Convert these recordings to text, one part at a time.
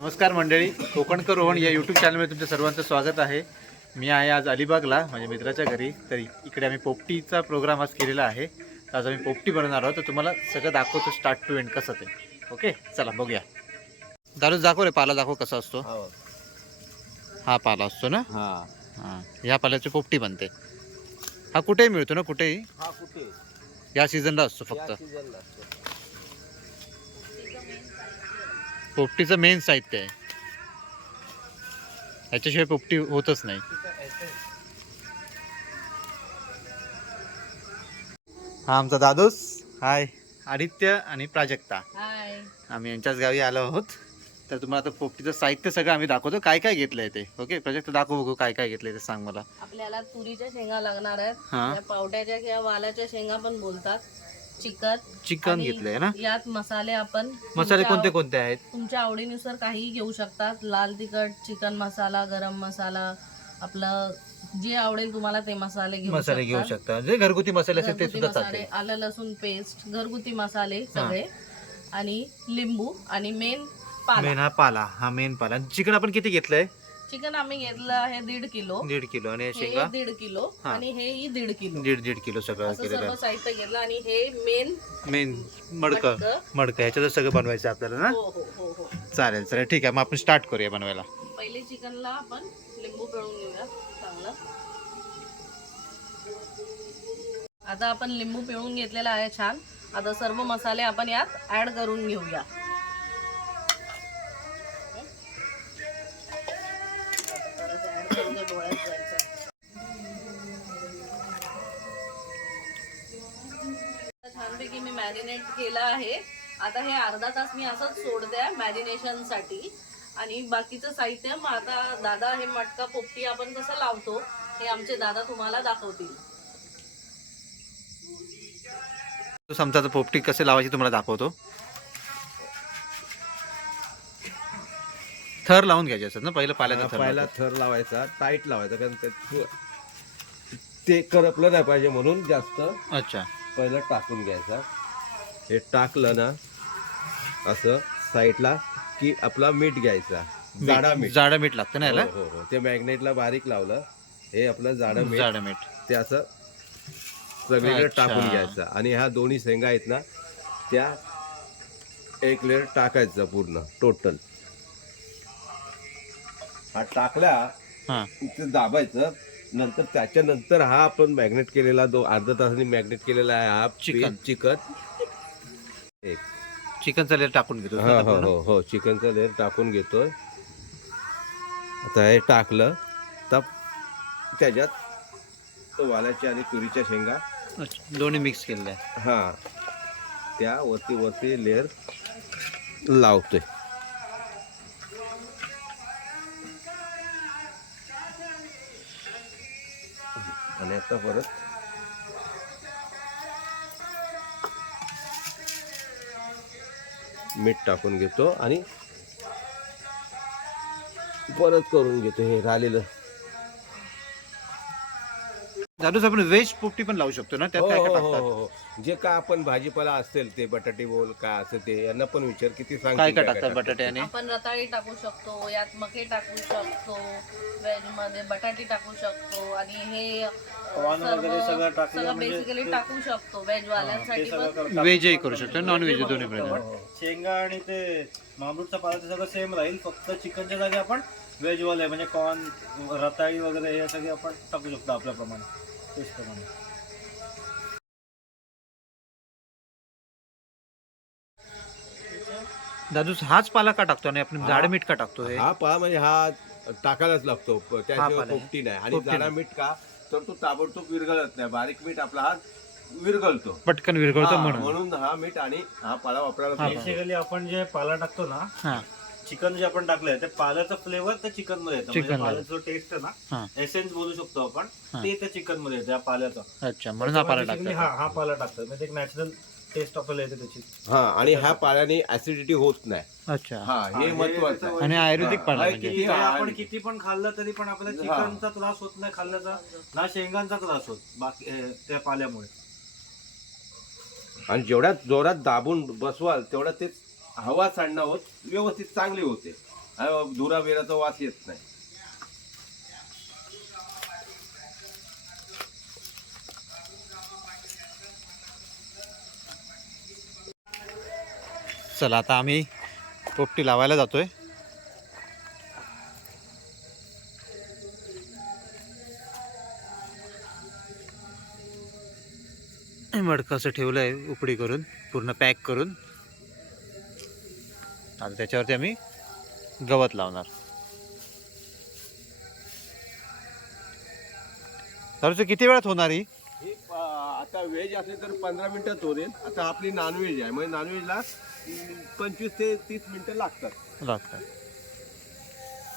नमस्कार मंडळी कोकणकर रोहन या यूट्यूब चॅनलमध्ये तुमच्या सर्वांचं स्वागत आहे. मी आहे आज अलिबागला माझ्या मित्राच्या घरी. तर इकडे आम्ही पोपटीचा प्रोग्राम आज केलेला आहे. तर आज आम्ही पोपटी बनवणार आहोत. तर तुम्हाला सगळं दाखवतो स्टार्ट टू एंड कसं ते. ओके चला बघूया. दारूच दाखव रे पाला दाखव कसा असतो. हा. पाला असतो ना? हा. हां. ह्या पाल्याची पोपटी बनते. हा कुठेही मिळतो ना कुठेही? हा कुठे? या सीझनला असतो फक्त. पोपटीचं मेन साहित्य आहे. ह्याच्याशिवाय पोपटी होतच नाही. हा आमचा दादूस. हाय आदित्य आणि प्राजक्ता. हाय आम्ही यांच्याच गावी आलो आहोत. तर तुम्हाला आता पोपटीचं साहित्य सगळं आम्ही दाखवतो. काय काय घेतलंय ते? ओके प्राजक्ता दाखव बघू काय काय घेतलंय ते सांग मला. आपल्याला तुरीच्या शेंगा लागणार आहेत. हा. त्या पावट्याच्या किंवा वालाच्या शेंगा पण बोलतात. चिकन. चिकन आणि घेतलंय ना? यात मसाले आपण मसाले तुमच्या- कोणते कोणते आहेत? तुमच्या आवडीनुसार काहीही घेऊ शकतात. लाल तिखट चिकन मसाला गरम मसाला आपलं जे आवडेल तुम्हाला ते मसाले घेऊ मसाले घेऊ शकतात. शकता जे घरगुती मसाले असतील ते घरगुती सुद्धा मसाले चालते आलं लसूण पेस्ट घरगुती मसाले सगळे. आणि लिंबू आणि मेन पाला. मेन हा पाला. हा मेन पाला. चिकन आपण किती घेतलंय? चिकन आम्ही घेतलं आहे दीड किलो. दीड किलो. आणि हे शेंगा? दीड किलो हा. आणि हेही दीड किलो. दीड दीड किलो सगळं असं केलेलं. सर्व साहित्य घेतलं आणि हे मेन मेन मडकं. मडकं. ह्याच्यात सगळं बनवायचं आपल्याला ना? हो हो हो हो. चालेल चालेल. ठीक आहे मग आपण स्टार्ट करूया बनवायला. पहिले चिकनला आपण लिंबू पिळून घेऊया चांगलं. आता आपण लिंबू पिळून घेतलेला आहे छान. आता सर्व मसाले आपण यात ऍड करून घेऊया. मॅरिनेट केलं आहे. आता हे अर्धा तास मी असंच सोडते मॅरिनेशनसाठी. आणि बाकीचं साहित्य मग आता दादा हे मटका पोपटी आपण कसं लावतो हे आमचे दादा तुम्हाला दाखवतील. तो समजा पोपटी कसे लावायची तुम्हाला दाखवतो. थर लावून घ्यायचे असतात ना पहिलं पाल्याचा थर पहिला. थर लावायचा टाईट लावायचा कारण ते ते करपलं नाही पाहिजे म्हणून जास्त अच्छा. पहिलं टाकून घ्यायचा. हे टाकलं ना असं साईडला की आपला मीठ घ्यायचा. जाडा मीठ. जाडं मीठ लागतं ना याला? हो, हो, हो. ते मॅग्नेटला बारीक लावलं. हे आपलं जाडं मीठ. जाडं मीठ. ते असं सगळीकडे अच्छा. टाकून घ्यायचं. आणि ह्या दोन्ही शेंगा आहेत ना त्या एक लेअर टाकायचं पूर्ण टोटल हा टाकल्या हा. ते दाबायचं. नंतर त्याच्यानंतर हा आपण मॅग्नेट केलेला दो अर्धा तासाने मॅग्नेट केलेला आहे हा चिकन. चिकन. एक. चिकनचा लेअर टाकून घेतो हो हो हो हो. चिकनचा लेअर टाकून घेतोय. आता हे टाकलं तर त्याच्यात तो वालाची आणि तुरीच्या शेंगा. दोन्ही मिक्स केलेलं आहे हा. त्या वरती वरती लेअर लावतोय. आणि आता परत मीठ टाकून घेतो आणि परत करून घेतो हे राहिलेलं. दादूस आपण व्हेज पोपटी पण लावू शकतो ना? त्यात हो, काय काय हो, टाकतात हो, हो. जे काय आपण भाजीपाला असेल ते बटाटे बोल काय असेल ते यांना पण विचार किती सांग काय काय टाकतात बटाटे आणि? आपण रताळी टाकू शकतो यात मके टाकू शकतो व्हेजमध्ये बटाटी टाकू शकतो आणि हे अ, सर्व सगळं बेसिकली टाकू शकतो व्हेज वाल्यांसाठी पण. व्हेजही करू शकतो नॉन व्हेज दोन्ही प्रकार. शेंगा आणि ते मामरूटचा पाला ते सगळं सेम राहील फक्त चिकनच्या जागी आपण व्हेज वाले म्हणजे कॉर्न रताळी वगैरे हे सगळे आपण टाकू शकतो आपल्याप्रमाणे टेस्ट प्रमाणे दादूस हाच पाला का टाकतो आणि आपण जाड मीठ का टाकतो हे? हा पहा म्हणजे हा टाकायलाच लागतो प- त्याशिवाय पाला. आहे. पोपटी नाही. आणि पोपटी जाडा नाही. मीठ का तर तो ताबडतोब विरघळत नाही. बारीक मीठ आपला हा विरघळतो. पटकन विरघळतो हा, म्हणून. म्हणून हा मीठ आणि हा पाला वापरायला. बेसिकली आपण जे पाला टाकतो ना हा. चिकन जे आपण टाकलंय ते पाल्याचं फ्लेवर त्या चिकनमध्ये येतं म्हणजे Chicken मध्ये. पाल्याचं टेस्ट आहे हा. ना एसेन्स बोलू शकतो आपण हा. ते त्या चिकनमध्ये येतं या पाल्याचं अच्छा म्हणून हा पाला Basically टाकतो हा हा पाला टाकतात म्हणजे एक नॅचरल टेस्ट आपल्याला येते त्याची हा आणि ह्या पाल्याने ऍसिडिटी होत नाही अच्छा हा हे महत्वाचं आहे. आणि आयुर्वेदिक पाला म्हणजे किती हे आपण किती पण खाल्लं तरी पण आपल्याला हा. चिकनचा त्रास होत नाही खाल्ल्याचा ना शेंगांचा त्रास होत बाकी अं, त्या पाल्यामुळे आणि जेवढ्या जोरात दाबून बसवाल तेवढ्या ते हवा सांडणं होत व्यवस्थित चांगली होते. धुराबिराचा वास येत नाही. चला आता आम्ही पोपटी लावायला जातोय. मडकाचं मडकं असं ठेवलं आहे उपडी करून पूर्ण पॅक करून. आता त्याच्यावरती आम्ही गवत लावणार. तर किती वेळात होणार ही? ही प- आता व्हेज असले तर पंधरा मिनिटात होईल आता आपली नॉनव्हेज आहे. म्हणजे नॉनव्हेजला पंचवीस ते तीस मिनिटं लागतात. लागतात.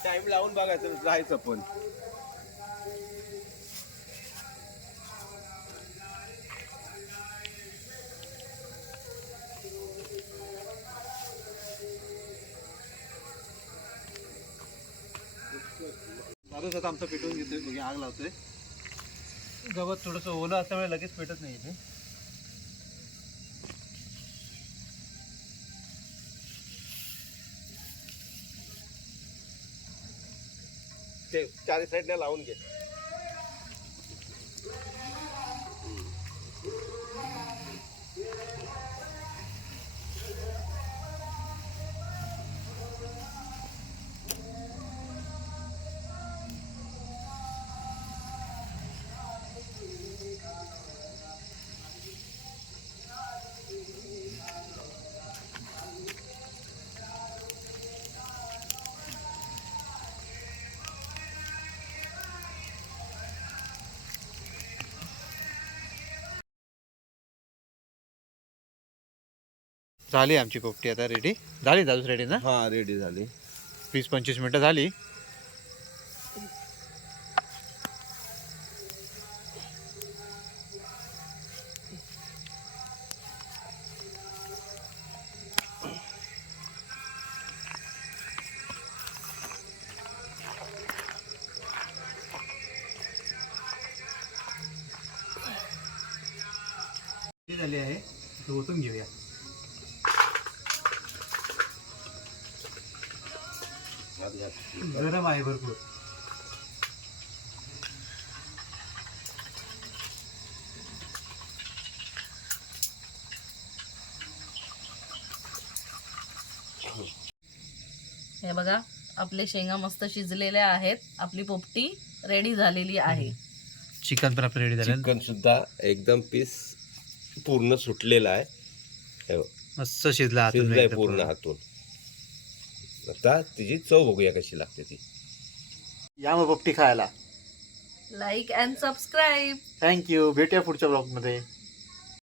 टाइम लावून बघायचं राहायचं पण. चालूच आमचं पेटवून घेतोय. बघा आग लावतोय. गवत थोडंसं ओलं असल्यामुळे लगेच पेटत नाही इथे. ते चारी साईडला लावून घे. झाली आमची पोपटी आता रेडी झाली दादूच रेडी ना? हा रेडी झाली. वीस पंचवीस मिनटं झाली. झाली आहे. ओतून घेऊया. गरम आहे भरपूर. हे बघा आपले शेंगा मस्त शिजलेल्या आहेत. आपली पोपटी रेडी झालेली आहे. चिकन पण आपलं रेडी झालं. चिकन सुद्धा एकदम पीस पूर्ण सुटलेला आहे. हे बघ, मस्त शिजला आतून शिजलंय एकदम पूर्ण हातून आता तिची चव बघूया कशी लागते ती. या मग पोपटी खायला. लाईक अँड सबस्क्राईब थँक्यू भेटूया पुढच्या ब्लॉगमध्ये